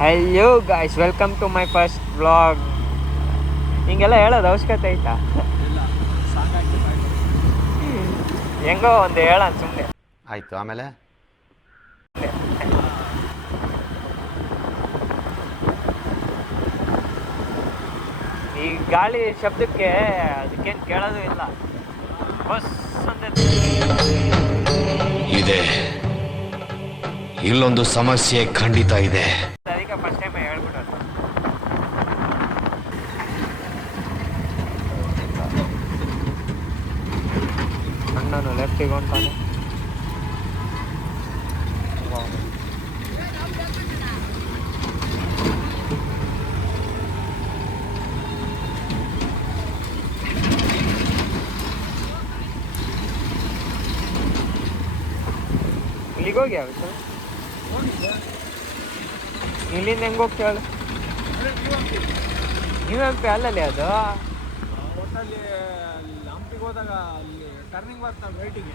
Hello guys, welcome to my first vlog. ಹಿಂಗೆಲ್ಲ ಹೇಳೋದು ಅವಶ್ಯಕತೆ ಐತಾ? ಹೆಂಗೋ ಒಂದು ಹೇಳ ಸುಮ್ಮನೆ ಆಯಿತು. ಆಮೇಲೆ ಈ ಗಾಳಿ ಶಬ್ದಕ್ಕೆ ಅದಕ್ಕೇನು ಕೇಳೋದು ಇಲ್ಲ. ಬಸ್ ಇದೆ, ಇಲ್ಲೊಂದು ಸಮಸ್ಯೆ ಖಂಡಿತ ಇದೆ. ಅದಕ್ಕೆ ಫಸ್ಟ್ ಟೈಮ್ ಹೇಳ್ಬಿಡೋದು. ಅಣ್ಣನು ಲೆಫ್ಟಿಗೆ ಹೊಂಟಾನೆ. ಇಲ್ಲಿಗೆ ಹೋಗಿ ಆಗುತ್ತೆ. ಇಲ್ಲಿಂದ ಹೆಂಗೆ ಹೋಗ್ತೀವಿ ಹೇಳು? ನೀವು ಎಂ ಪಿ ಅಲ್ಲಲ್ಲಿ ಅದು ಒಟ್ಟಲ್ಲಿ ಹಂಪಿಗೆ ಹೋದಾಗ ಅಲ್ಲಿ ಟರ್ನಿಂಗ್ ಬರ್ತಲ್ಲ ರೈಟಿಗೆ.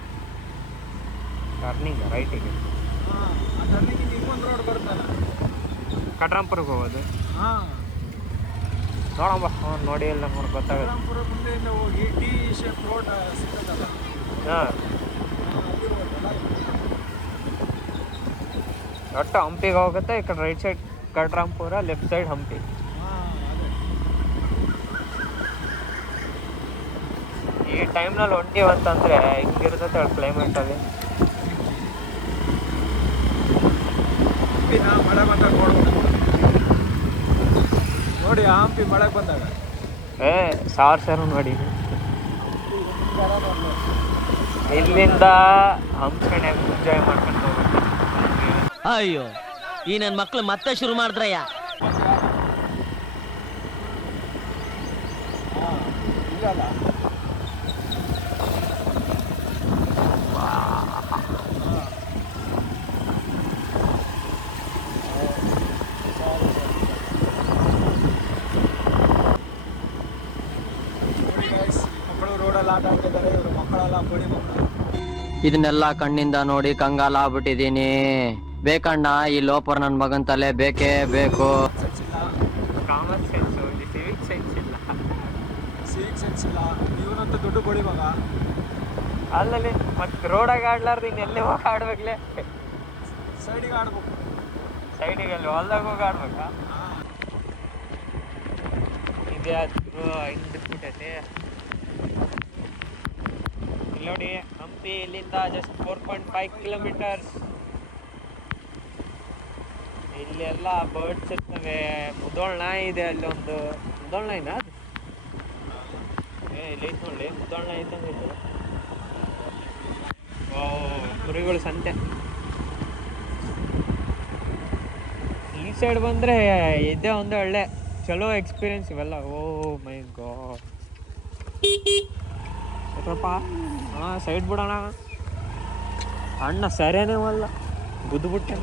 ರೈಟಿಗೆ ಹಾಂ, ಆ ಟರ್ನಿಂಗಿಂದ ಇನ್ನೊಂದು ರೋಡ್ ಬರ್ತಲ್ಲ, ಕಟ್ರಾಂಪುರಕ್ಕೆ ಹೋಗೋದು. ಹಾಂ, ನೋಡಂಬ ನೋಡಿ ಎಲ್ಲ ನೋಡಿ ಗೊತ್ತಾಗುತ್ತೆ. ಕಟ್ರಾಂಪುರ ಮುಂದೆಯಿಂದ ಹೋಗಿ ಟಿ ಶೇಪ್ ರೋಡ್ ಸಿಗ್ತದಲ್ಲ, ಹಾಂ, ಅಲ್ಲಿ ಹೋಗ್ತಲ್ಲ. ಒಟ್ಟು ಹಂಪಿಗೆ ಹೋಗುತ್ತೆ. ಈ ಕಡೆ right side Katrampura, left side Hampi. ಹಾಂ, ಅದೇ ಈ ಟೈಮ್ನಲ್ಲಿ ಹೊಂಟೀವಿ ಅಂತಂದರೆ ಹಿಂಗಿರ್ತೈತೆ ಕ್ಲೈಮೇಟಲ್ಲಿ. ಹಂಪಿನ ಮಳೆ ಬಂದಾಗ ನೋಡ್ಬೇಕು ನೋಡಿ. ಆ ಹಂಪಿ ಮಳೆ ಬಂದಾಗ ಸಾವಿರ ನೋಡಿ. ಇಲ್ಲಿಂದ ಹಂಪಿ ಎಂಜಾಯ್ ಮಾಡ್ಕೊಂಡು ಹೋಗುತ್ತೆ. ಅಯ್ಯೋ, ಈ ನನ್ನ ಮಕ್ಳು ಮತ್ತೆ ಶುರು ಮಾಡಿದ್ರಯ್ಯ. ಇಲ್ಲಲ್ಲ, ನೋಡಿ ಗೈಸ್, ಮಕ್ಕಳು ರೋಡಲ್ಲಿ ಆಟ ಆಡ್ತಿದ್ದಾರೆ. ಇವರು ಮಕ್ಕಳೆಲ್ಲ ಬಡಿ ಮಕ್ಕಳು. ಇದನ್ನೆಲ್ಲ ಕಣ್ಣಿಂದ ನೋಡಿ ಕಂಗಾಲ ಆಗ್ಬಿಟ್ಟಿದೀನಿ. ಬೇಕಣ್ಣ, ಈ ಲೋಪರ್ ನನ್ನ ಮಗನ್ ತಲೆ ಬೇಕೇ ಬೇಕು. ಸೆನ್ಸ್ ಇಲ್ಲ, ಕಾಮನ್ ಸೆನ್ಸು, ಸಿವಿಕ್ ಸೆನ್ಸ್ ಇಲ್ಲ. ಸಿವಿಕ್ ಸೆನ್ಸ್ ಇಲ್ಲ. ಇವನಂತೂ ದೊಡ್ಡ ಬಡಿ ಮಗ. ಅಲ್ಲಲ್ಲಿ ಮತ್ತೆ ರೋಡಾಗ ಆಡ್ಲಾರ್ದು ಇನ್ನೆಲ್ಲೇ ಹೋಗಿ ಆಡ್ಬೇಕಲೇ. ಸೈಡಿಗೆ ಆಡ್ಬೇಕು. ಸೈಡಿಗೆ ಅಲ್ಲಿ ಹೊಲ್ದಾಗ ಹೋಗಿ ಆಡ್ಬೇಕಾ? ಇದೆ ಅದು ಹಿಂಗೆ ಬಿಟ್ಬಿಟ್ಟೈತಿ. ಇಲ್ಲಿ ನೋಡಿ, ಹಂಪಿ ಇಲ್ಲಿಂದ ಜಸ್ಟ್ 4.5 ಕಿಲೋಮೀಟರ್ಸ್. ಇಲ್ಲೆಲ್ಲ ಬರ್ಡ್ಸ್ ಇರ್ತವೆ. ಮುದೋಳ್ ನಾಯಿ ಇದೆ ಅಲ್ಲಿ ಒಂದು. ಮುದೋಳ್ ನಾಯಿನ ಅದು? ಇಲ್ಲಿ ಐತೆ ನೋಡಿ, ಮುದೋಳ್ ನಾಯಿ ಇದ್ದಂಗೆ ಐತೆ. ಓ, ಕುರಿಗಳು ಸಂತೆ. ಈ ಸೈಡ್ ಬಂದರೆ ಇದೇ ಒಂದು ಒಳ್ಳೆ ಚಲೋ ಎಕ್ಸ್ಪೀರಿಯನ್ಸ್ ಇವೆಲ್ಲ. ಓ ಮೈ ಗಾಡ್. ಯಾಕಪ್ಪ, ಹಾಂ ಸೈಡ್ ಬಿಡೋಣ. ಅಣ್ಣ ಸರಿಯೇ ಅಲ್ಲ, ಗುದ್ದುಬಿಟ್ಟೆ.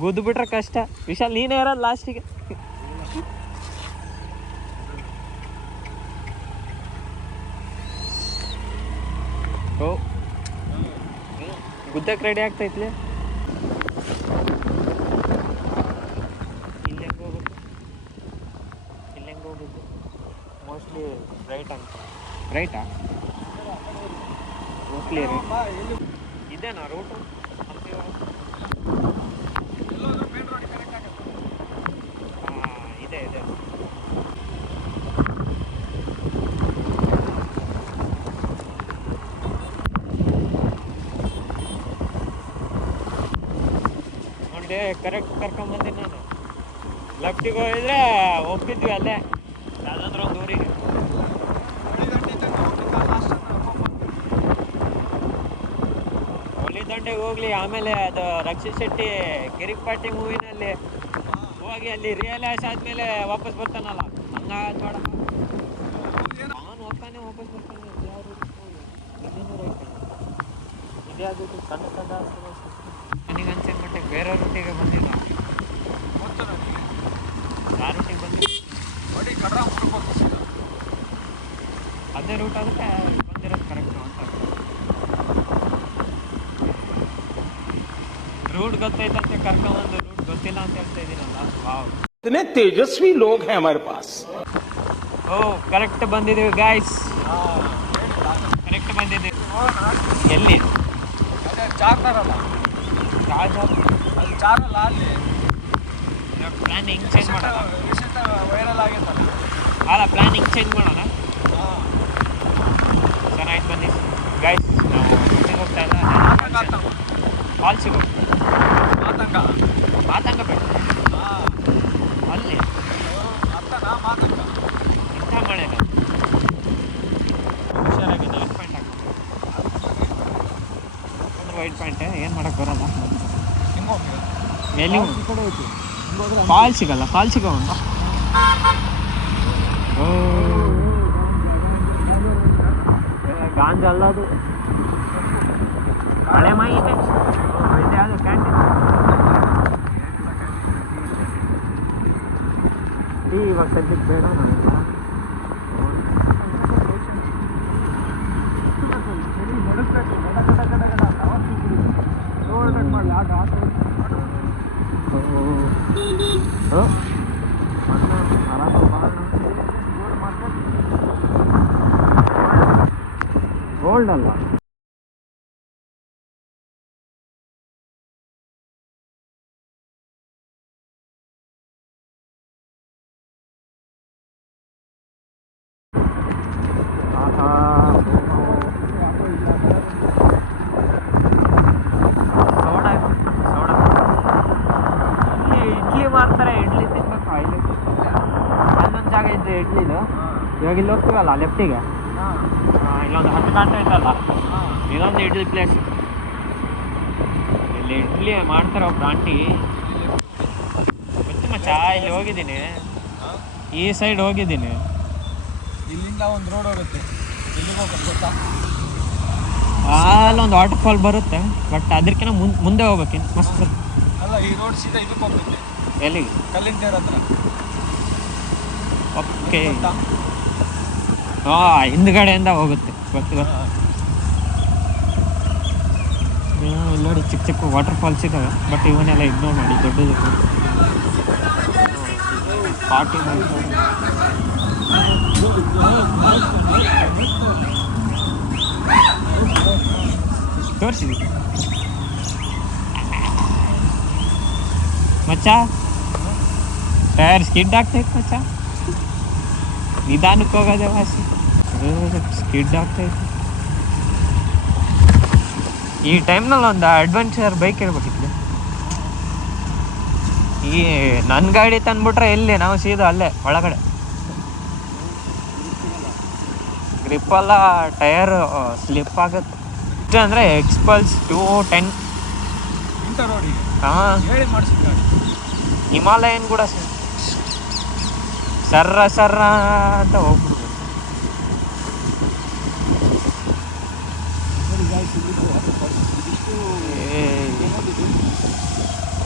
ಗುದ್ದುಬಿಟ್ರೆ ಕಷ್ಟ. ವಿಶಾಲ್ ನೀನೇ ಇರೋದು ಲಾಸ್ಟಿಗೆ. ಓ, ಗುದ್ದಕ್ಕೆ ರೆಡಿ ಆಗ್ತೈತ್ಲಿ. ಇಲ್ಲಿ ಹೆಂಗೆ ಹೋಗ್ಬೇಕು? ಮೋಸ್ಟ್ಲಿ ರೈಟ್ ಅಂತ. ರೈಟಾ? Mostly right. ಇದೇನಾ ರೂಟು? ಮೇನ್ ರೋಡ್ ಕನೆಕ್ಟ್ ಆಗುತ್ತೆ. ಹಾಂ, ಇದೆ. ನೋಡಿ, ಕರೆಕ್ಟ್ ಕರ್ಕೊಂಬಂದಿನಿ ನಾನು. ಲೆಫ್ಟಿಗೆ ಹೋಗಿದ್ರೆ ಹೋಗ್ತಿದ್ವಿ ಅಲ್ಲೇ ಯಾವುದಾದ್ರೂ ಒಂದು ಊರಿಗೆ. ಹೊಲಿದಂಡೆಗೆ ಹೋಗ್ಲಿ. ಆಮೇಲೆ ಅದು ರಕ್ಷಿತ್ ಶೆಟ್ಟಿ ಕಿರಿಕ್ಪಾಟಿ ಮೂವಿನಲ್ಲಿ ಹೋಗಿ ಅಲ್ಲಿ ರಿಯಲೈಸ್ ಆದಮೇಲೆ ವಾಪಸ್ ಬರ್ತಾನಲ್ಲ, ಹಂಗಾಗ ಬೇಡ. ಅವನು ಹೋಗ್ತಾನೆ, ವಾಪಸ್ ಬರ್ತಾನೆ. ಯಾರು ಇನ್ನೇನು ರೈಟ್ ಇದೇ ಆಗೋದು. ಕನ್ನಡ ನನಗೆ ಅನ್ಸಿದ ಮಟ್ಟಿಗೆ ಬೇರೆ ರೂಟಿಗೆ ಬಂದಿಲ್ಲ. ಯಾವ ರೂಟಿಗೆ ಬಂದಿಲ್ಲ ನೋಡಿ, ಕಟ್ರಾಂಪುರಕ್ಕೆ ಹೋಗ್ತೀವಿ. ಅದೇ ರೂಟ್ ಆದರೆ ಬಂದಿರೋದು ಕರೆಕ್ಟು ಅಂತ. ರೂಟ್ ಗೊತ್ತೈತಂತೆ ಕರ್ಕೊಂಬಂದು ರೂಟ್ ಗೊತ್ತಿಲ್ಲ ಅಂತ ಹೇಳ್ತಾ ಇದೀನಲ್ಲ. ವಾವ್, इतने तेजस्वी लोग हैं हमारे पास. ಓ ಕರೆಕ್ಟ್ ಬಂದಿದ್ದೀವಿ ಗಾಯ್ಸ್, ಕರೆಕ್ಟ್ ಬಂದಿದ್ದೀವಿ. ಎಲ್ಲಿ ಅದೇ ಚಾರ್ತಾರಲ್ಲ, ರಾಜ ಅಲ್ಲಿ ಚಾರಲ್ಲ, ಅಲ್ಲಿ ಪ್ಲಾನ್ ಹಿಂಗೆ ಚೇಂಜ್ ಮಾಡೋಣ. ರೀಸೆಂಟ್ ವೈರಲ್ ಆಗೈತಲ್ಲ. ಅಲ್ಲ ಪ್ಲಾನ್ ಹಿಂಗೆ ಚೇಂಜ್ ಮಾಡೋಣ. ಚೆನ್ನಾಗಿ ಬನ್ನಿ ಗಾಯ್ಸ್, ನಾವು ಹೋಗ್ತಾ ಇಲ್ಲ ಫಾಲ್ಸಿಗೆ ಹೋಗ್ತೀವಿ. ಮಾತಂಗ ಮಾತಂಗ ಬೇಡ, ಅಲ್ಲಿ ಅರ್ಥನಾ ಮಾತಂಗ. ಇಂಥ ಮಳೆ ಹುಷಾರಾಗಿ ವೈಟ್ ಪ್ಯಾಂಟ್ ಹಾಕೊಂಡು ವೈಟ್ ಪ್ಯಾಂಟ್ ಏನು ಮಾಡೋಕ್ಕೆ ಬರಲ್ಲ. ಎಲ್ಲಿ ಫಾಲ್ ಸಿಗಲ್ಲ, ಫಾಲ್ ಸಿಗೋ ಗಾಂಜಾ ಅಲ್ಲ ಅದು, ಹಳೆ ಮಾಯಿ ಇದೆ. ಯಾವುದು ಕ್ಯಾಂಟೀನ್ ಟೀ ಇವಾಗ ಸದ್ಯಕ್ಕೆ ಬೇಡ ನನಗೆ. ಗೋಲ್ಡ್ ಅಲ್ಲ, ಇಡ್ಲಿ ಮಾಡ್ತಾರೆ, ಇಡ್ಲಿ ತಿನ್ಬೇಕು. ಇಲ್ಲಿ ಅಲ್ಲೊಂದು ಜಾಗ ಇದ್ದೆ ಇಡ್ಲಿದು. ಇವಾಗ ಇಲ್ಲಿ ಹೋಗ್ತೀವಲ್ಲ ಲೆಫ್ಟಿಗೆ, ಇಲ್ಲೊಂದು ಹತ್ತು ಕಾಣ್ತಾ ಇತ್ತಲ್ಲ, ಇದೊಂದು ಇಡ್ಲಿ ಪ್ಲೇಸ್. ಇಲ್ಲಿ ಇಡ್ಲಿ ಮಾಡ್ತಾರೆ ಒಬ್ರು ಆಂಟಿ, ಗೊತ್ತು ಮಚ್ಚ. ಇಲ್ಲಿ ಹೋಗಿದ್ದೀನಿ, ಈ ಸೈಡ್ ಹೋಗಿದ್ದೀನಿ. ಇಲ್ಲಿಂದ ಒಂದು ರೋಡ್ ಹೋಗುತ್ತೆ, ಇಲ್ಲಿಗೆ ಹೋಗೋದು ಗೊತ್ತಾ? ಅಲ್ಲೊಂದು ವಾಟರ್ ಫಾಲ್ ಬರುತ್ತೆ, ಬಟ್ ಅದಕ್ಕಿಂತ ಮುಂದೆ ಹೋಗ್ಬೇಕಿನ್ನು ಮಸ್ತ್ ಬರುತ್ತೆ. ಅಲ್ಲ, ಈ ರೋಡ್ ಸೀದಾ ಇದಕ್ಕೆ ಹೋಗುತ್ತೆ, ಎಲ್ಲಿಗೆ? ಕಲ್ಲಿನ ತೇರ್ ಹತ್ರ. ಓಕೆ, ಗೊತ್ತಾ? ಹಿಂದ್ಗಡೆಯಿಂದ ಹೋಗುತ್ತೆ, ಗೊತ್ತು. ಇಲ್ಲಿ ನೋಡಿ ಚಿಕ್ಕ ಚಿಕ್ಕ ವಾಟರ್ ಫಾಲ್ಸ್ ಇದ್ದಾವೆ, ಬಟ್ ಇವನ್ನೆಲ್ಲ ಇಗ್ನೋರ್ ಮಾಡಿ. ದೊಡ್ಡದು ಪಾರ್ಟಿ ಮಾಡ್ತಾರೆ. ತೋರಿಸಿದ್ವಿ ಮಚ್ಚ, ಟೈರ್ ಸ್ಕಿಡ್ ಆಗ್ತೈತೆ ಮಚ್ಚ. ನಿಧಾನಕ್ಕೆ ಹೋಗೋದೆ ವಾಸಿ, ಸ್ಕಿಡ್ ಆಗ್ತೈತೆ. ಈ ಟೈಮ್ನಲ್ಲಿ ಒಂದು ಅಡ್ವೆಂಚರ್ ಬೈಕ್ ಇರ್ಬೇಕಿತ್ತು. ಈ ನನ್ನ ಗಾಡಿ ತಂದ್ಬಿಟ್ರೆ ಎಲ್ಲಿ ನಾವು ಸೀದಾ ಅಲ್ಲೇ ಒಳಗಡೆ. ಗ್ರಿಪ್ಪಲ್ಲ, ಟಯರ್ ಸ್ಲಿಪ್ ಆಗುತ್ತೆ. ಎಷ್ಟು ಅಂದರೆ ಎಕ್ಸ್ಪಲ್ಸ್ 210. ಇಂಥ ರೋಡಿಗೆ ಹಾಂ, ಹೇಳಿ ಮಾಡಿಸಿದ ಗಾಡಿ. ಹಿಮಾಲಯನ್ ಕೂಡ ಸರ್ರ ಅಂತ ಹೋಗ್ಬಿಡ್ಬೋದು.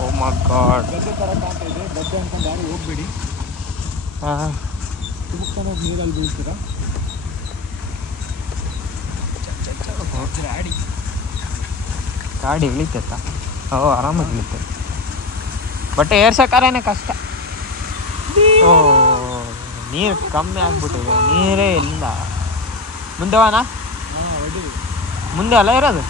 ಓ ಮೈ ಗಾಡ್, ಗದ್ದೆ ಥರ ಕಾಣ್ತಾ ಇದೆ. ಗದ್ದೆ ಅನ್ಕೊಂಡು ಯಾರು ಹೋಗ್ಬೇಡಿ, ಹಾಂ. ತುಮಕ್ಕೊಂಡೋಗಿ ನೀರಲ್ಲಿ ಬೀಳ್ತೀರಾ. ಗಾಡಿ ಇಳಿತೈತ? ಆರಾಮಾಗಿ ಇಳಿತೈತೆ, ಬಟ್ ಏರ್ಸಕ್ಕಾರೇನೆ ಕಷ್ಟ. ಓ, ನೀರು ಕಮ್ಮಿ ಆಗ್ಬಿಟ್ಟಿದೆ, ನೀರೇ ಇಲ್ಲ. ಮುಂದೆ ಹೋಗೋಣ? ಮುಂದೆ ಅಲ್ಲ ಇರೋದು,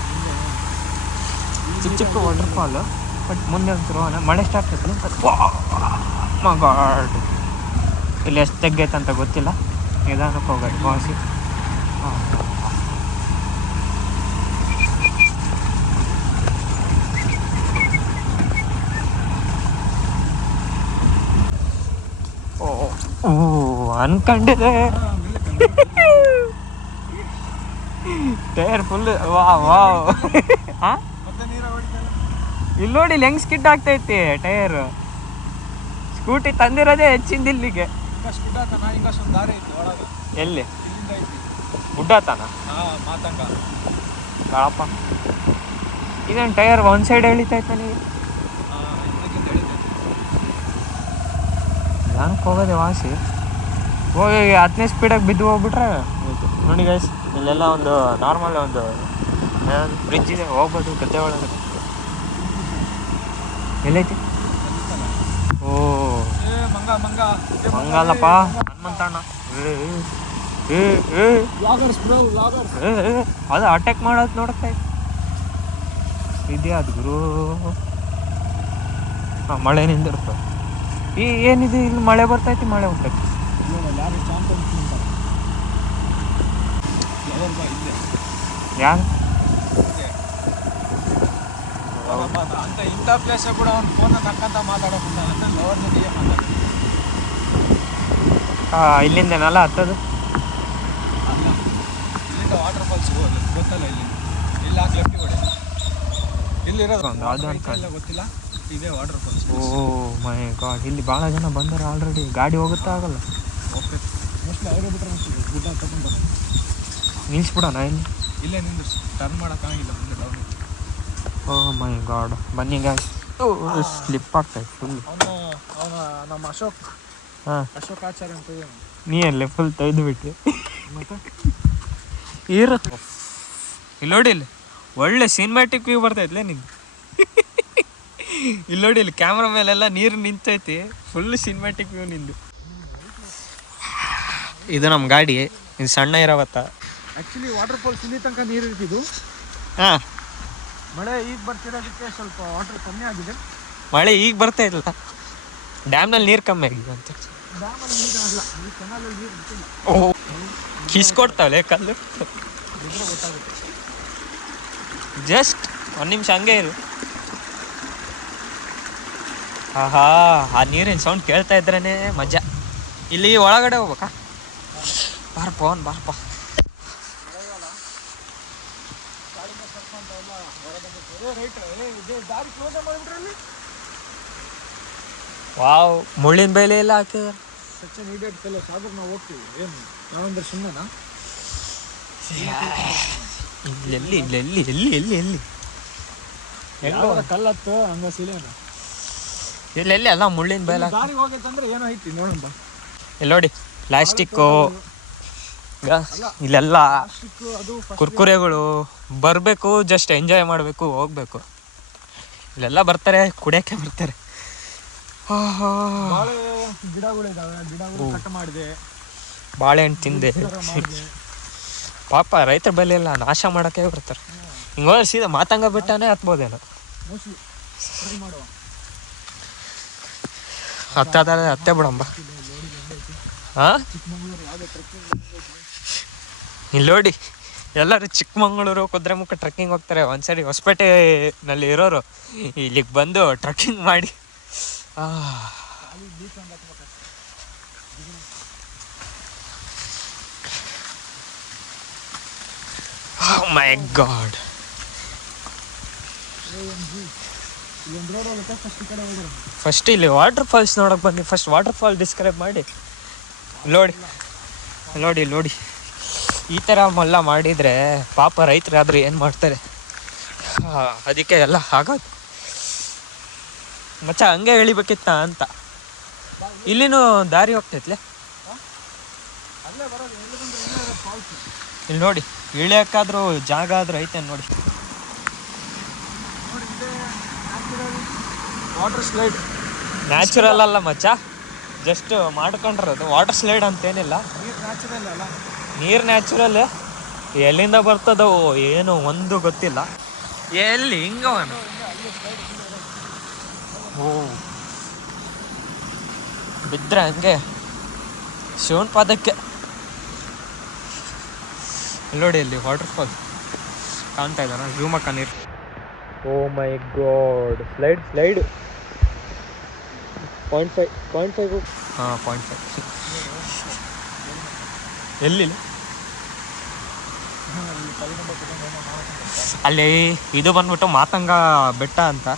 ಚಿಕ್ಕ ಚಿಕ್ಕ ವಾಟರ್ ಫಾಲು, ಬಟ್ ಮುಂದೆ ಒಂಚೂರು ಹೋಗೋಣ. ಮಳೆ ಸ್ಟಾರ್ಟ್ ಆಯ್ತು. ಮೈ ಗಾಡ್, ಇಲ್ಲಿ ಎಷ್ಟು ತೆಗ್ಗೈತೆ ಅಂತ ಗೊತ್ತಿಲ್ಲ. ನಿಧಾನಕ್ಕೆ ಹೋಗೋದು ಬಾಸಿ. ಓ ಅನ್ಕೊಂಡಿದೆ. Tyre full. ವಾವ್. ಹಾಂ, ಇಲ್ಲಿ ನೋಡಿ ಇಲ್ಲಿ ಹೆಂಗೆ ಸ್ಕಿಡ್ ಆಗ್ತೈತಿ ಟೈರ್. ಸ್ಕೂಟಿ ತಂದಿರೋದೇ ಹೆಚ್ಚಿಂದ ಇಲ್ಲಿಗೆ. ಎಲ್ಲಿ? ಗುಡ್ಡಾತನ ಮಾತಂಗ ಗಾಳಪ್ಪ. ಇದೇನು ಟೈರ್ ಒಂದು ಸೈಡ್ ಎಳಿತೈತ ನೀವು? ನಿಧಾನಕ್ಕೆ ಹೋಗೋದೆ ವಾಸಿ. ಹೋಗಿ 10ನೇ ಸ್ಪೀಡಾಗಿ ಬಿದ್ದು ಹೋಗ್ಬಿಟ್ರೆ ನೋಡಿ ಗೈಸ್, ಇಲ್ಲೆಲ್ಲ ಒಂದು ನಾರ್ಮಲ್ ಒಂದು ಬ್ರಿಡ್ಜ್ ಇದೆ, ಹೋಗ್ಬೋದು ಗದ್ದೆ ಒಳಗೆ. ಎಲ್ಲೈತಿ? ಓ ಮಂಗ ಮಂಗ ಹಂಗಲ್ಲಪ್ಪ ಹನುಮಂತಣ್ಣ. Vloggers bro, vloggers. ಅದು ಅಟ್ಯಾಕ್ ಮಾಡೋದು ನೋಡಕ್ತಾ ಇದೇ ಅದು ಗುರು. ಹಾಂ, ಮಳೆ ನಿಂದಿರುತ್ತೆ. ಏನಿದೆ ಇಲ್ಲಿ? ಮಳೆ ಬರ್ತೈತಿ, ಮಳೆ ಹೋಗ್ತೈತಿ. ಯಾರು ಚಾಂಪಿಯನ್ಸ್ ಯಾರು ಅಂತ ಇಂಥ ಪ್ಲೇಸ್ ಕೂಡ ಅವ್ನು ಫೋನ್ ತಕ್ಕಂತ ಮಾತಾಡೋದಿಲ್ಲ. ಲವರ್ ಜೊತೆಗೆ ಮಾತಾಡೋದು. ಇಲ್ಲಿಂದೇನಲ್ಲ ಹತ್ತದು? ಇಲ್ಲಿಂದ ವಾಟರ್ ಫಾಲ್ಸ್ ಹೋಗೋದು ಗೊತ್ತಲ್ಲ. ಇಲ್ಲಿ ಹಾಕಿ ಲೆಫ್ಟ್ ಹೊಡೆ. ಇಲ್ಲಿರೋದು ಅದು ಅಂತ ಗೊತ್ತಿಲ್ಲ. ಇದೇ ವಾಟರ್ ಫಾಲ್ಸ್. ಓ ಮೈ ಗಾಡ್, ಇಲ್ಲಿ ಭಾಳ ಜನ ಬಂದಾರೆ ಆಲ್ರೆಡಿ. ಗಾಡಿ ಹೋಗುತ್ತಾ ಆಗಲ್ಲ? ಓಕೆ, ಮೋಸ್ಟ್ಲಿ ಅವರೇ ಬಿಟ್ಟರೆ ಗುಡ್ಡ ತಗೊಂಡು ನಿಲ್ಸ್ಬಿಡೋಣ ಇಲ್ಲಿ? ಇಲ್ಲೇ ನಿಂದಿರ್ಸಿ, ಟರ್ನ್ ಮಾಡೋಕ್ಕಾಗಿಲ್ಲ ಮುಂದೆ ಡೌನ್. ಓ ಮೈ ಗಾಡ್, ಬನ್ನಿ ಗಾಯ್ಸ್. ಸ್ಲಿಪ್ ಆಗ್ತಾಯಿತ್ತು ಫುಲ್. ಅವನ ನಮ್ಮ ಅಶೋಕ್ ಆಚಾರ್ಯ ಅಂತ ನೀ ಅಲ್ಲೇ ಫುಲ್ ತೆಗೆದು ಬಿಟ್ಟು ಮತ್ತೆ ಇಲ್ಲಿ ನೋಡಿ, ಇಲ್ಲಿ ಒಳ್ಳೆ ಸಿನಿಮ್ಯಾಟಿಕ್ ವ್ಯೂ ಬರ್ತೈತ್ಲೆ ನಿಂಗೆ. ಇಲ್ಲಿ ನೋಡಿ, ಇಲ್ಲಿ ಕ್ಯಾಮ್ರಾ ಮೇಲೆಲ್ಲ ನೀರು ನಿಂತೈತಿ. ಫುಲ್ ಸಿನಿಮ್ಯಾಟಿಕ್ ವ್ಯೂ ನಿಂದು. ಇದು ನಮ್ಮ ಗಾಡಿ. ಇದು ಸಣ್ಣ ಇರೋವತ್ತ. ಆ್ಯಕ್ಚುಲಿ ವಾಟರ್ ಫಾಲ್ಸ್ ಇಲ್ಲಿ ತನಕ ನೀರು ಇರ್ತಿದ್ದು. ಹಾಂ, ಮಳೆ ಈಗ ಬರ್ತಿರೋದಕ್ಕೆ ಸ್ವಲ್ಪ ವಾಟರ್ ಕಮ್ಮಿ ಆಗಿದೆ. ಮಳೆ ಈಗ ಬರ್ತಾ ಇಲ್ಲ, ಡ್ಯಾಮ್ನಲ್ಲಿ ನೀರು ಕಮ್ಮಿ ಆಗಿದೆ ಅಂತ. ಡ್ಯಾಮಲ್ಲಿ ನೀರು ಆಗಲ್ಲ, ಈ ಕೆನಾಲಲ್ಲಿ ನೀರು ಇರ್ತಿಲ್ಲ. ಓ, ಕಿಸ್ಕೊಡ್ತಾವಳೆ ಕಲ್ಲು. ಇದ್ರೆ ಗೊತ್ತಾಗುತ್ತೆ. ಜಸ್ಟ್ ಒಂದು ನಿಮಿಷ ಹಂಗೆ ಇರು. ಆಹಾ, ಆ ನೀರಿನ ಸೌಂಡ್ ಕೇಳ್ತಾ ಇದ್ರೇ ಮಜಾ. ಇಲ್ಲಿ ಒಳಗಡೆ ಹೋಗ್ಬೇಕಾ? ಬಾರಪ್ಪ ಅವ್ನು, ಬಾರಪ್ಪ. ವಾವ್, ಮುಳ್ಳಿನ ಬೈಲೆ ಎಲ್ಲ ಹಾಕಿದಾರೆ. Such needed fellow. ಸಾಗರ್ ನಾವು ಹೋಗ್ತೀವಿ. ಏನು ನಾವಂದ್ರೆ ಸುಮ್ಮನೆನಾ? ಇಲ್ಲೆಲ್ಲಿ ಇಲ್ಲೆಲ್ಲಿ ಎಲ್ಲಿ ಎಲ್ಲಿ ಎಲ್ಲಿ ಹೆಂಗೋ ಕಲ್ಲತ್ತು ಹಂಗ ಸಿಲೇನ ಇಲ್ಲೆಲ್ಲಿ ಎಲ್ಲ ಮುಳ್ಳಿನ ಬೈಲ. ದಾರಿ ಹೋಗೈತಂದ್ರೆ ಏನೋ ಐತಿ ನೋಡೋಣ. ಇಲ್ಲಿ ನೋಡಿ, ಪ್ಲಾಸ್ಟಿಕ್ಕು, ಇಲ್ಲೆಲ್ಲ ಅದು ಕುರ್ಕುರೆಗಳು. ಬರಬೇಕು, ಜಸ್ಟ್ ಎಂಜಾಯ್ ಮಾಡಬೇಕು, ಹೋಗ್ಬೇಕು. ಇಲ್ಲೆಲ್ಲ ಬರ್ತಾರೆ, ಕುಡಿಯೋಕ್ಕೆ ಬರ್ತಾರೆ. ಬಾಳೆ ಗಿಡಗಳಿದಾವೆ. ಗಿಡಗಳು ಕಟ್ ಮಾಡಿದೆ, ಬಾಳೆಹಣ್ಣು ತಿಂದೆ. ಪಾಪ ರೈತರ ಬೆಲೆ ಎಲ್ಲ ನಾಶ ಮಾಡೋಕ್ಕೆ ಬರ್ತಾರೆ. ಹಿಂಗೆ ಹೋದ್ರೆ ಸೀದಾ ಮಾತಂಗ ಬಿಟ್ಟಾನೆ ಹತ್ಬೋದೇನೋ. ಮೋಸ್ಟ್ಲಿ ಟ್ರೈ ಮಾಡುವ. ಹತ್ತಾದ್ರೆ ಹತ್ತೇ ಬಿಡಂಬ. ಹಾಂ, ಇಲ್ಲಿ ನೋಡಿ, ಎಲ್ಲರೂ ಚಿಕ್ಕಮಂಗ್ಳೂರು, ಕುದುರೆಮುಖ ಟ್ರೆಕ್ಕಿಂಗ್ ಹೋಗ್ತಾರೆ. ಒಂದ್ಸರಿ ಹೊಸಪೇಟೆನಲ್ಲಿ ಇರೋರು ಇಲ್ಲಿಗೆ ಬಂದು ಟ್ರೆಕ್ಕಿಂಗ್ ಮಾಡಿ. ಮೈ ಗಾಡ್, ಫಸ್ಟ್ ಇಲ್ಲಿ ವಾಟರ್ ಫಾಲ್ಸ್ ನೋಡಕ್ ಬನ್ನಿ. ಫಸ್ಟ್ ವಾಟರ್ ಫಾಲ್ ಡಿಸ್ಕ್ರೈಬ್ ಮಾಡಿ. ನೋಡಿ ನೋಡಿ ನೋಡಿ, ಈ ಥರ ಎಲ್ಲ ಮಾಡಿದರೆ ಪಾಪ ರೈತರಾದರೂ ಏನು ಮಾಡ್ತಾರೆ? ಅದಕ್ಕೆ ಎಲ್ಲ ಆಗೋದು. ಮಚ್ಚ ಹಂಗೆ ಎಳಿಬೇಕಿತ್ತ ಅಂತ. ಇಲ್ಲಿನೂ ದಾರಿ ಹೋಗ್ತೈತ್ಲೆ. ಇಲ್ಲಿ ನೋಡಿ, ಇಳಿಯೋಕ್ಕಾದ್ರೂ ಜಾಗ ಆದ್ರೂ ಐತೆ ನೋಡಿ. ವಾಟರ್ ಸ್ಲೈಡ್ ನ್ಯಾಚುರಲ್ ಅಲ್ಲ ಮಚ್ಚ, ಜಸ್ಟ್ ಮಾಡ್ಕೊಂಡಿರೋದು. ವಾಟರ್ ಸ್ಲೈಡ್ ಅಂತೇನಿಲ್ಲ. ನೀರು ನ್ಯಾಚುರಲ್ ಅಲ್ಲ. ನೀರು ನ್ಯಾಚುರಲ್. ಎಲ್ಲಿಂದ ಬರ್ತದೋ ಏನು ಒಂದು ಗೊತ್ತಿಲ್ಲ. ಎಲ್ಲಿ ಹಿಂಗವನು? ಓ, ಬಿದ್ದರೆ ಹಂಗೆ ಶಿವನ್ ಪಾದಕ್ಕೆ. ನೋಡಿ, ಅಲ್ಲಿ ವಾಟರ್ ಫಾಲ್ ಕಾಣ್ತಾ ಇದ್ದಾನ, ಝೂಮ್ ಹಾಕ ನೀರು. ಓ ಮೈ ಗಾಡ್, ಸ್ಲೈಡ್ 0.5 ಹಾಂ 0.5. ಎಲ್ಲಿ ಅಲ್ಲಿ ಇದು ಬಂದ್ಬಿಟ್ಟು ಮಾತಂಗ ಬೆಟ್ಟ ಅಂತ,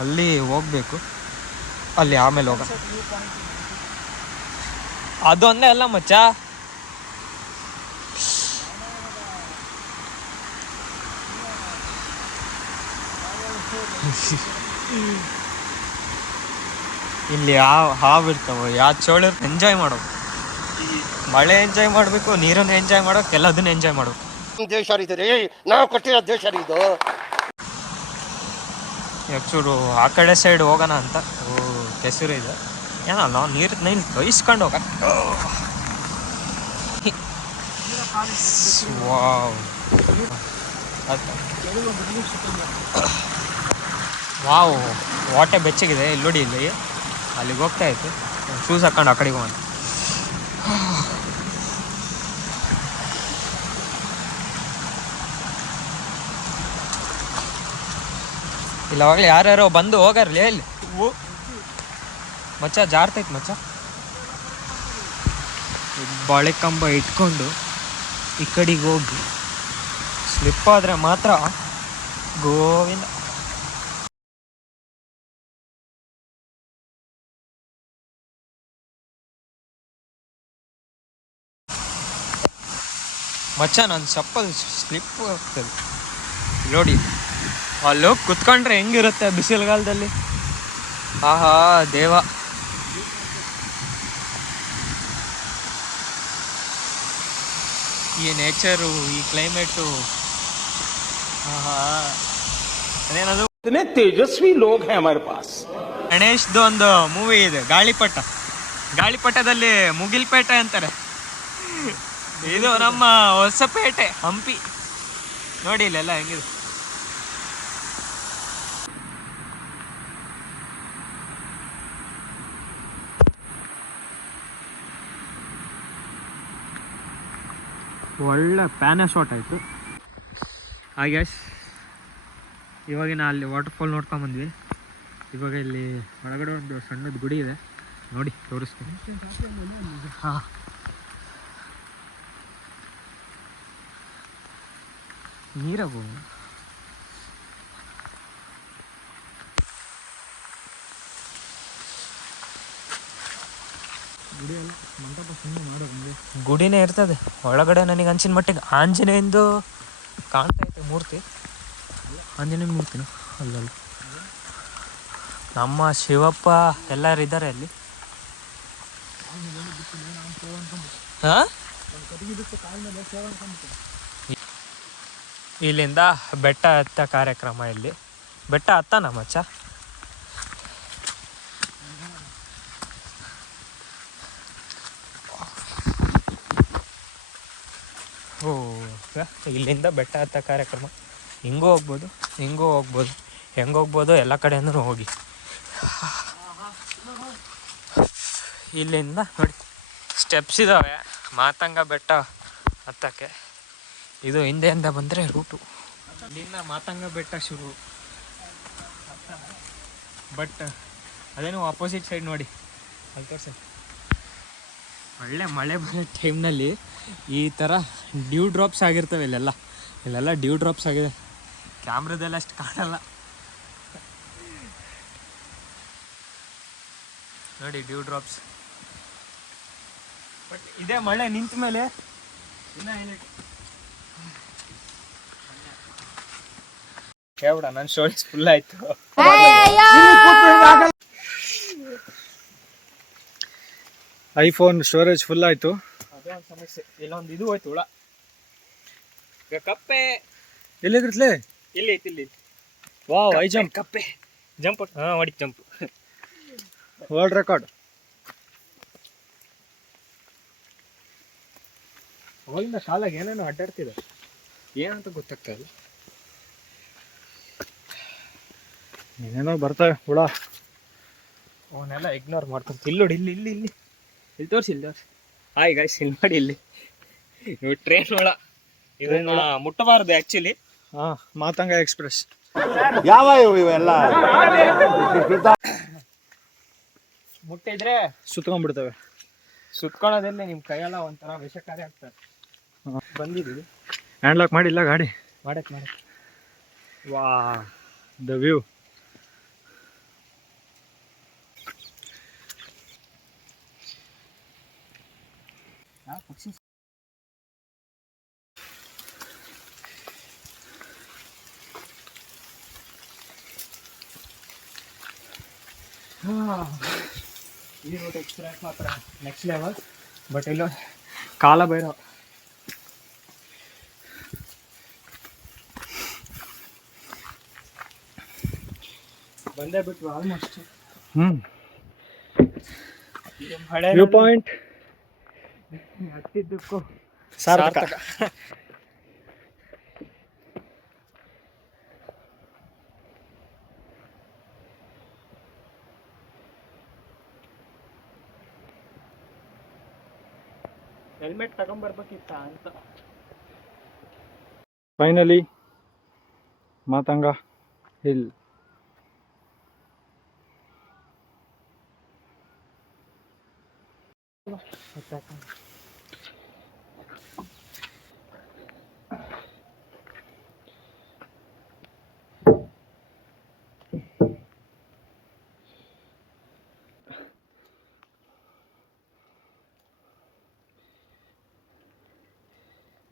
ಅಲ್ಲಿ ಹೋಗ್ಬೇಕು. ಅಲ್ಲಿ ಆಮೇಲೆ ಹೋಗ. ಅದು ಒಂದೇ ಅಲ್ಲ ಮಚ್ಚ, ಇಲ್ಲಿ ಯಾವ ಹಾವು ಇರ್ತಾವೆ, ಯಾವ ಚೋಳು ಎಂಜಾಯ್ ಮಾಡೋದು. ಮಳೆ ಎಂಜಾಯ್ ಮಾಡಬೇಕು, ನೀರನ್ನು ಎಂಜಾಯ್ ಮಾಡೋಕೆ, ಎಲ್ಲದನ್ನು ಎಂಜಾಯ್ ಮಾಡಬೇಕು. ದೇಶ ರೀ ನಾವು ಕೊಟ್ಟಿರೋ ದೇಶ ರೀ ಇದು. ಚೂರು ಆ ಕಡೆ ಸೈಡ್ ಹೋಗೋಣ ಅಂತ. ಕೆಸರು ಇದೆ ಏನಲ್ಲ, ನೀರು ಕೈಸ್ಕೊಂಡು ಹೋಗ. ವಾವ್ ವಾವ್ ವಾಟೆ ಬೆಚ್ಚಗಿದೆ. ಇಲ್ಲಿ ನೋಡಿ, ಇಲ್ಲಿ ಅಲ್ಲಿಗೆ ಹೋಗ್ತಾ ಇತ್ತು. ಶೂಸ್ ಹಾಕೊಂಡು ಆ ಕಡೆಗೆ ಹೋಗೋಣ. ಇಲ್ಲ ಅವಾಗಲೇ ಯಾರ್ಯಾರೋ ಬಂದು ಹೋಗಾರ್ಲಿ. ಎಲ್ಲಿ ಮಚ್ಚ ಜಾರ್ತೈತೆ ಮಚ್ಚ. ಬಾಳೆ ಕಂಬ ಇಟ್ಕೊಂಡು ಈ ಕಡೆಗೆ ಹೋಗಿ ಸ್ಲಿಪ್ ಆದರೆ ಮಾತ್ರ ಗೋವಿಂದ. ಮಚ್ಚ ನನ್ನ ಚಪ್ಪಲ್ ಸ್ಲಿಪ್ ಆಗ್ತದೆ ನೋಡಿ. ಅಲ್ಲಿ ಹೋಗಿ ಕುತ್ಕೊಂಡ್ರೆ ಹೆಂಗಿರುತ್ತೆ ಬಿಸಿಲುಗಾಲದಲ್ಲಿ. ಆಹಾ ದೇವ. ಈ ನೇಚರು, ಈ ಕ್ಲೈಮೇಟು, ಆಹಾ ಅದೇನದು. इतने तेजस्वी लोग हैं हमारे पास. ಗಣೇಶ್ದು ಒಂದು ಮೂವಿ ಇದೆ, ಗಾಳಿಪಟ. ಗಾಳಿಪಟದಲ್ಲಿ ಮುಗಿಲ್ಪೇಟೆ ಅಂತಾರೆ. ಇದು ನಮ್ಮ ಹೊಸಪೇಟೆ, ಹಂಪಿ. ನೋಡಿ ಇಲ್ಲೆಲ್ಲ ಹೆಂಗಿದೆ. ಒಳ್ಳೆ ಪ್ಯಾನ ಶಾಟ್ ಆಯಿತು. ಹಾಗೆ ಇವಾಗಿನ ಅಲ್ಲಿ ವಾಟರ್ಫಾಲ್ ನೋಡ್ಕೊಂಬಂದ್ವಿ. ಇವಾಗ ಇಲ್ಲಿ ಒಳಗಡೆ ಒಂದು ಸಣ್ಣದು ಗುಡಿ ಇದೆ, ನೋಡಿ ತೋರಿಸ್ತೀನಿ. ಹಾಂ, ನೀರಾಗು ಗುಡಿನೇ ಇರ್ತದೆ ಒಳಗಡೆ. ನನಗೆ ಅನ್ಸಿನ ಮಟ್ಟಿಗೆ ಆಂಜನೇಯಂದು ಕಾಣ್ತಾ ಐತೆ ಮೂರ್ತಿ. ಆಂಜನೇಯನ ಮೂರ್ತಿನ ಅಲ್ಲಲ್ಲ, ನಮ್ಮ ಶಿವಪ್ಪ ಎಲ್ಲರೂ ಇದ್ದಾರೆ ಅಲ್ಲಿ. ಹಾಂ, ಇಲ್ಲಿಂದ ಬೆಟ್ಟ ಹತ್ತ ಕಾರ್ಯಕ್ರಮ. ಇಲ್ಲಿ ಬೆಟ್ಟ ಹತ್ತನ ಮಚ್ಚ. ಓ, ಇಲ್ಲಿಂದ ಬೆಟ್ಟ ಹತ್ತ ಕಾರ್ಯಕ್ರಮ. ಹಿಂಗೂ ಹೋಗ್ಬೋದು, ಹಿಂಗೂ ಹೋಗ್ಬೋದು, ಹೆಂಗೆ ಹೋಗ್ಬೋದು, ಎಲ್ಲ ಕಡೆಯಿಂದ ಹೋಗಿ. ಇಲ್ಲಿಂದ ನೋಡಿ ಸ್ಟೆಪ್ಸ್ ಇದ್ದಾವೆ ಮಾತಂಗ ಬೆಟ್ಟ ಹತ್ತಕ್ಕೆ. ಇದು ಹಿಂದೆಯಿಂದ ಬಂದರೆ ರೂಟು. ಇಲ್ಲಿಂದ ಮಾತಂಗ ಬೆಟ್ಟ ಶುರು. ಬಟ್ ಅದೇನು ಆಪೋಸಿಟ್ ಸೈಡ್ ನೋಡಿ, ಅಲ್ಲಿ ತೋರಿಸಿ. ಒಳ್ಳೆ ಮಳೆ ಬರೋ ಟೈಮ್ನಲ್ಲಿ ಈ ಥರ ಡ್ಯೂ ಡ್ರಾಪ್ಸ್ ಆಗಿರ್ತವೆ ಇಲ್ಲೆಲ್ಲ ಡ್ಯೂ ಡ್ರಾಪ್ಸ್ ಆಗಿದೆ. ಕ್ಯಾಮ್ರಾದಲ್ಲಿ ಅಷ್ಟು ಕಾಣಲ್ಲ ನೋಡಿ ಡ್ಯೂ ಡ್ರಾಪ್ಸ್. ಬಟ್ ಇದೇ ಮಳೆ ನಿಂತ ಮೇಲೆ ಇನ್ನೂ ಹೈಲೈಟ್. ಹೇಳ್ಬಿಡ, ನನ್ನ ಸ್ಟೋರೇಜ್ ಫುಲ್ ಆಯಿತು. ಐಫೋನ್ ಸ್ಟೋರೇಜ್ ಫುಲ್ ಆಯಿತು. ಅದೇ ಒಂದು ಸಮಸ್ಯೆ. ಇಲ್ಲೊಂದು ಇದು ಹೋಯ್ತು ಹುಳ. ಈಗ ಕಪ್ಪೆ ಎಲ್ಲಿದ್ರತ್ಲೇ? ಇಲ್ಲಿ ಐತಿ, ಇಲ್ಲಿ. Wow, I jump. ಕಪ್ಪೆ ಜಂಪ್. ಹಾಂ, ಹೊಡಿ ಜಂಪ್. World record. ಅವಾಗಿಂದ ಶಾಲೆಗೆ ಏನೇನೋ ಅಡ್ಡಾಡ್ತಿದೆ, ಏನಂತ ಗೊತ್ತಾಗ್ತಾ ಇಲ್ಲ. ಏನೇನೋ ಬರ್ತವೆ ಹುಳ. ಅವನ್ನೆಲ್ಲ ಇಗ್ನೋರ್ ಮಾಡ್ಕೊಂತ. ಇಲ್ಲಿ ನೋಡಿ, ಇಲ್ಲಿ ಇಲ್ಲಿ ಇಲ್ಲಿ ಇಲ್ಲಿ ತೋರಿಸಿ, ಇಲ್ಲಿ ತೋರಿಸಿ. ಹಾಯ್ ಗಾಯ್ಸ್, ಇಲ್ಲಿ ನೋಡಿ, ಇಲ್ಲಿ ನೀವು ಟ್ರೈನ್ ಹುಳ. ಇದನ್ನ ಮುಟ್ಟಬಾರದು ಆ್ಯಕ್ಚುಲಿ. ಹಾಂ, ಮಾತಂಗ ಎಕ್ಸ್ಪ್ರೆಸ್. ಯಾವ ಇವೆಲ್ಲ ಮುಟ್ಟಿದ್ರೆ ಸುತ್ಕೊಂಡ್ಬಿಡ್ತವೆ. ಸುತ್ಕೊಳ್ಳೋದ್ರಲ್ಲಿ ನಿಮ್ಮ ಕೈಯೆಲ್ಲ ಒಂಥರ ವಿಷಕಾರಿ ಆಗ್ತದೆ. ಬಂದಿದ್ದೀವಿ. ಹ್ಯಾಂಡ್ ಲಾಕ್ ಮಾಡಿಲ್ಲ ಗಾಡಿ. ಮಾಡಕ್ಕೆ ವಾ, ದ ವ್ಯೂ. ಈ ರೂಟ್ ಎಕ್ಸ್ಪೀರಿಯನ್ಸ್ ಮಾತ್ರ ನೆಕ್ಸ್ಟ್ ಲೆವೆಲ್. ಬಟ್ ಇಲ್ಲೋ ಕಾಲ ಭೈರವ. ಬಂದೇ ಬಿಟ್ರು ಆಲ್ಮೋಸ್ಟ್. ವ್ಯೂ ಪಾಯಿಂಟ್ ಹತ್ತಿದ್ದಕ್ಕೂ ಸಾರ್ಥಕ. ಹೆಲ್ಮೆಟ್ ತಗೊಂಡ್ಬರ್ಬೇಕಿತ್ತ ಅಂತ. Finally Matanga hill.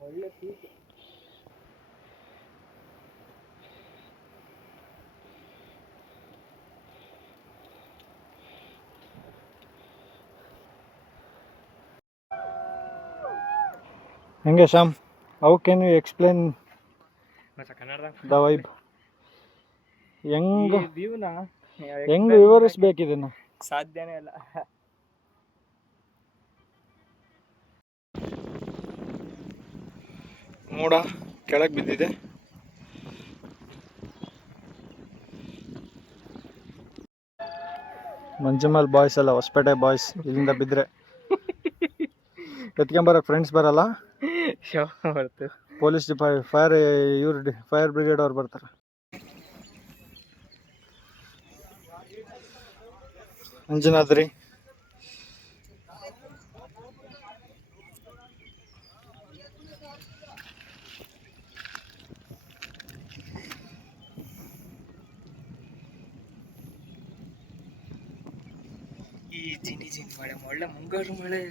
ಒಳ್ಳೆ ಪೀಕ್. ಹೆಂಗೆ Shyam, how can you explain the vibe? ಹೆಂಗ್ ವ್ಯೂನ ಹೆಂಗ್ ವಿವರಿಸ್ಬೇಕು ಇದನ್ನ? ಸಾಧ್ಯನೇ ಇಲ್ಲ. ಮೋಡ ಕೆಳಗೆ ಬಿದ್ದಿದೆ. ಮಂಜುಮಲ್ ಬಾಯ್ಸ್ ಅಲ್ಲ, ಹೊಸಪೇಟೆ ಬಾಯ್ಸ್. ಇಲ್ಲಿಂದ ಬಿದ್ದರೆ ಎತ್ಕೊಂಬರಕ್ಕೆ ಫ್ರೆಂಡ್ಸ್ ಬರಲ್ಲ, ಪೊಲೀಸ್ ಫೈರ್ ಬ್ರಿಗೇಡ್ ಅವ್ರು ಬರ್ತಾರೆ. ಅಂಜನಾದ್ರಿ ಈ ಜಿನಿ ಮಳೆ, ಒಳ್ಳೆ ಮುಂಗಾರು ಮಳೆ.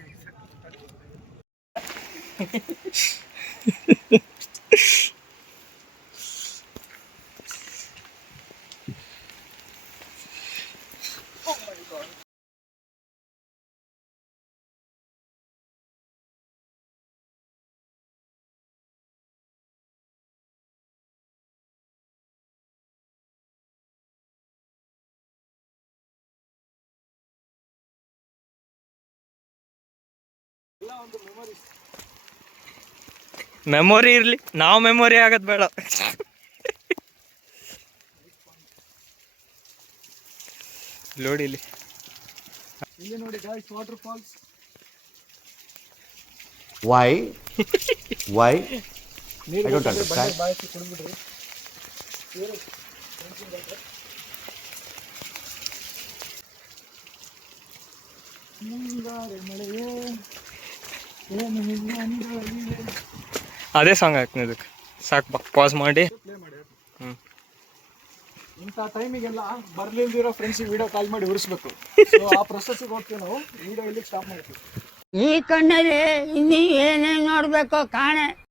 ಮೆಮೊರಿ ಇರ್ಲಿ, ನಾವು ಮೆಮೊರಿ ಆಗದ್ ಬೇಡ. ನೋಡಿ ಇಲ್ಲಿ ನೋಡಿ guys, waterfalls. Why why ನೀರು I don't understand. ಬಾಯಿಸಿ ಕುಡಿದ್ಬಿಡ್ರಿ. ಅದೇ ಸಾಂಗ್ ಹಾಕ್ತೀನಿ ಇದಕ್ಕೆ. ಸಾಕು, ಪಾಸ್ ಮಾಡಿ. ಇಂಥ ಟೈಮಿಗೆಲ್ಲ ಬರ್ಲಿಲ್ದಿರೋ ಫ್ರೆಂಡ್ಸಿಗೆ ವಿಡಿಯೋ ಕಾಲ್ ಮಾಡಿ ಉರಿಸ್ಬೇಕು. ಸೊ ಆ ಪ್ರೊಸೆಸ್ಗೆ ಹೋಗ್ತೀವಿ ನಾವು. ವಿಡಿಯೋ ಇಲ್ಲಿ ಸ್ಟಾಪ್ ಮಾಡ್ತೀವಿ. ಈ ಕಣ್ಣಲ್ಲಿ ಇನ್ನೀ ಏನೇನು ನೋಡ್ಬೇಕೋ ಕಾಣೆ.